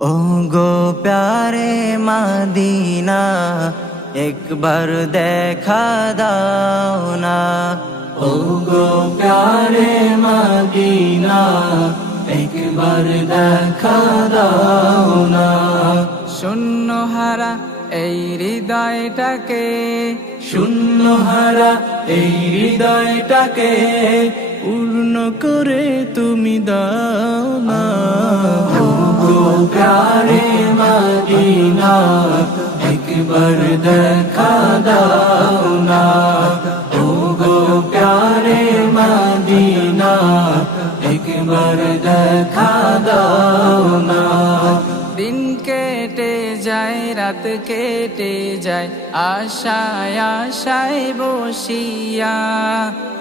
ও গো প্যারে মাদিনা, একবার দেখা দাও না। ও গো প্যারে মাদিনা, একবার দেখা দাও না। শূন্য হারা এই হৃদয়টাকে শূন্য হারা এই হৃদয়টাকে পূর্ণ করে তুমি দাও না। প্যারে মাদিনা একবার দেখা দাও না ও গো প্যারে মদিনা একবার দেখা দাও না দিন কেটে যায়, রাত কেটে যায়, আশায় আশায় বসিয়া।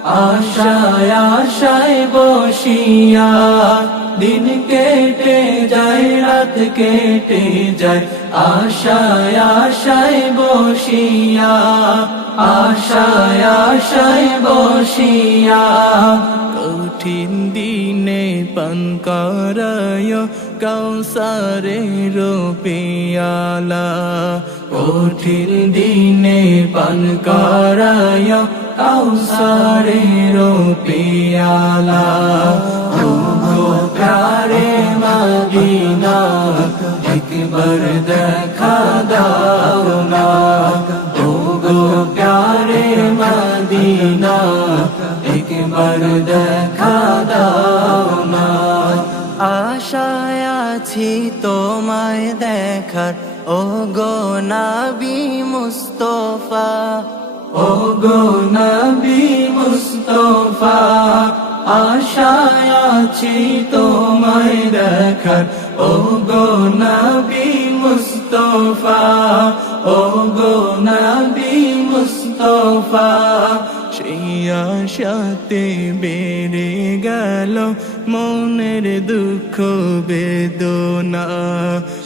আশায় আশায় বসিয়া। দিন কেটে যায়, রাত কেটে যায়, আশায় আশায় বসিয়া। আশায় আশায় বসিয়া। কঠিন দিনে পান কৌসারের পেয়ালা, কঠিন দিনে পান করায় কৌসারের পেয়ালা। গো প্যারে মাদিনা একবার দেখা দাও না। গো প্যারে মাদিনা একবার দেখা দাও আশায় আছি তোমায় দেখার। ও গো নাবি মুস্তফা। ও গো নবী মুস্তফা, আশায় আছি তোমায় দেখার। ও গো নবী মুস্তফা ও গো নবী মুস্তফা, সেই আশাতে বেড়ে গেল মনের দুঃখ বেদনা।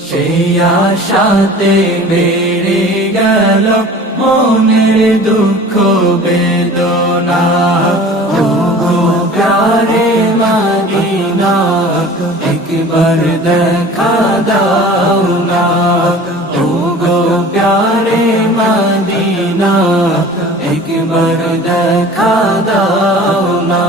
সেই আশাতে বেড়ে গেল মনের দুঃখ বেদনা। প্যারে মাদিনা একবার দেখা দাও না। গো প্যারে মাদিনা একবার দেখা দাও না।